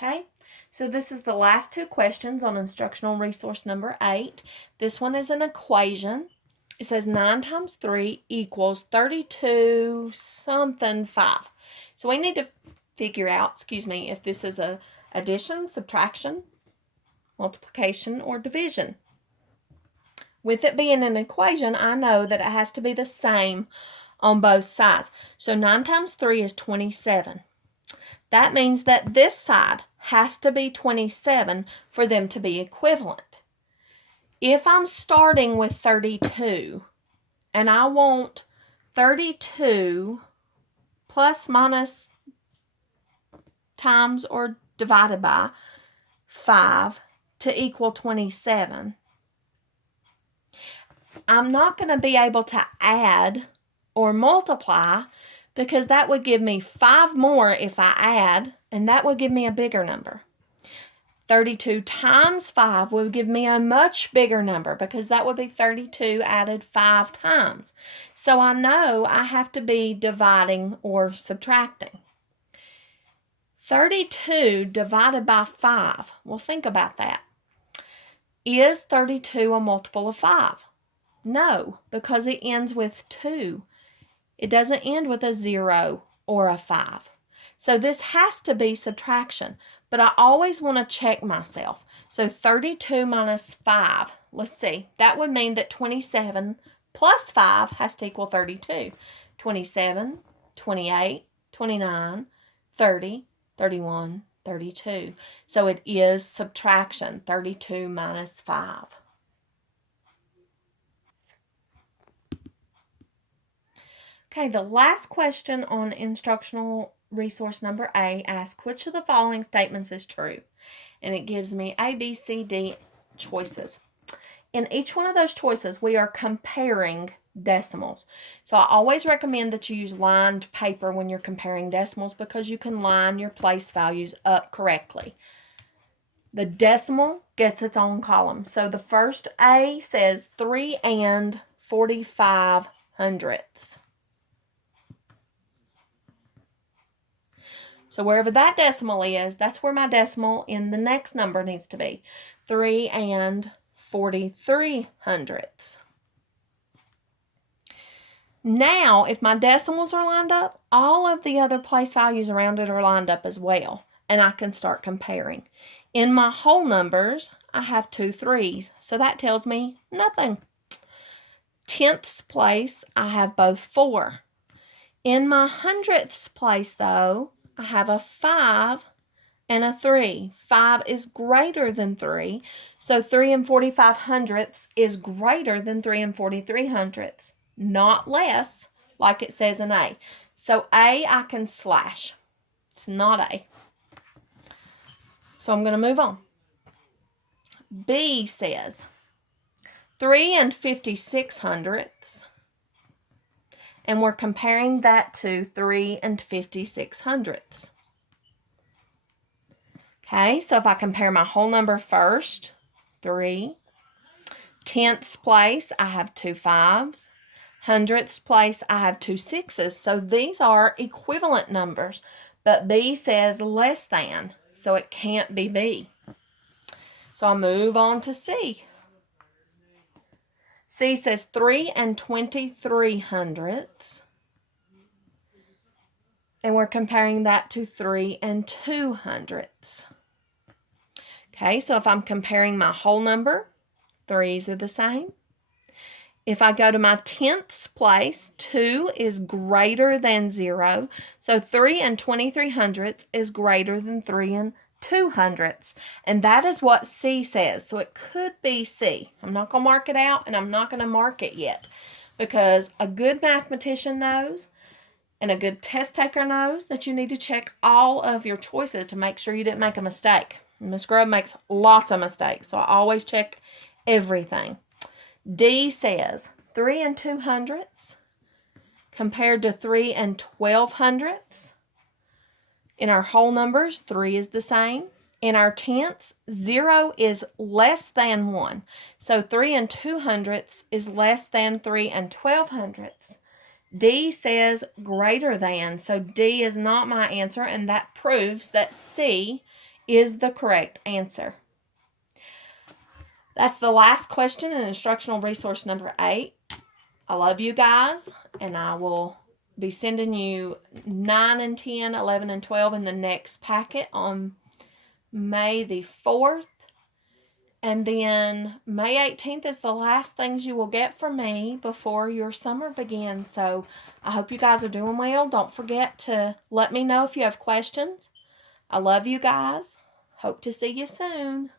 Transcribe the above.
Okay, so this is the last two questions on instructional resource number 8. This one is an equation. It says 9 times 3 equals 32 something 5. So we need to figure out, if this is a addition, subtraction, multiplication, or division. With it being an equation, I know that it has to be the same on both sides. So 9 times 3 is 27. That means that this side has to be 27 for them to be equivalent. If I'm starting with 32 and I want 32 plus, minus, times, or divided by 5 to equal 27, I'm not going to be able to add or multiply, because that would give me 5 more if I add, and that would give me a bigger number. 32 times 5 would give me a much bigger number, because that would be 32 added 5 times. So I know I have to be dividing or subtracting. 32 divided by 5, well, think about that. Is 32 a multiple of 5? No, because it ends with 2. It doesn't end with a 0 or a 5. So this has to be subtraction, but I always want to check myself. So 32 minus 5, let's see, that would mean that 27 plus 5 has to equal 32. 27, 28, 29, 30, 31, 32. So it is subtraction, 32 minus 5. Okay, the last question on instructional resource number A asks, which of the following statements is true? And it gives me A, B, C, D choices. In each one of those choices, we are comparing decimals. So I always recommend that you use lined paper when you're comparing decimals, because you can line your place values up correctly. The decimal gets its own column. So the first A says 3 and 45 hundredths. So wherever that decimal is, that's where my decimal in the next number needs to be. 3 and 43 hundredths. Now, if my decimals are lined up, all of the other place values around it are lined up as well, and I can start comparing. In my whole numbers, I have 2 3s, so that tells me nothing. Tenths place, I have both 4. In my hundredths place, though, I have a 5 and a 3. 5 is greater than 3, so 3 and 45 hundredths is greater than 3 and 43 hundredths, not less, like it says in A. So A I can slash. It's not A. So I'm going to move on. B says 3 and 56 hundredths. And we're comparing that to 3 and 56 hundredths. Okay, so if I compare my whole number first, 3. Tenths place, I have 2 5s. Hundredths place, I have 2 6s. So these are equivalent numbers. But B says less than, so it can't be B. So I'll move on to C. C says 3 and 23 hundredths. And we're comparing that to 3 and 2 hundredths. Okay, so if I'm comparing my whole number, 3's are the same. If I go to my tenths place, 2 is greater than 0. So 3 and 23 hundredths is greater than 3 and 2 hundredths. And that is what C says. So it could be C. I'm not going to mark it out, and I'm not going to mark it yet, because a good mathematician knows, and a good test taker knows, that you need to check all of your choices to make sure you didn't make a mistake. Miss Grubb makes lots of mistakes, so I always check everything. D says 3 and 2 hundredths compared to 3 and 12 hundredths. In our whole numbers, 3 is the same. In our tenths, 0 is less than 1. So 3 and 2 hundredths is less than 3 and 12 hundredths. D says greater than, so D is not my answer, and that proves that C is the correct answer. That's the last question in instructional resource number 8. I love you guys, and I will be sending you 9 and 10, 11 and 12 in the next packet on May the 4th. And then May 18th is the last things you will get from me before your summer begins. So I hope you guys are doing well. Don't forget to let me know if you have questions. I love you guys. Hope to see you soon.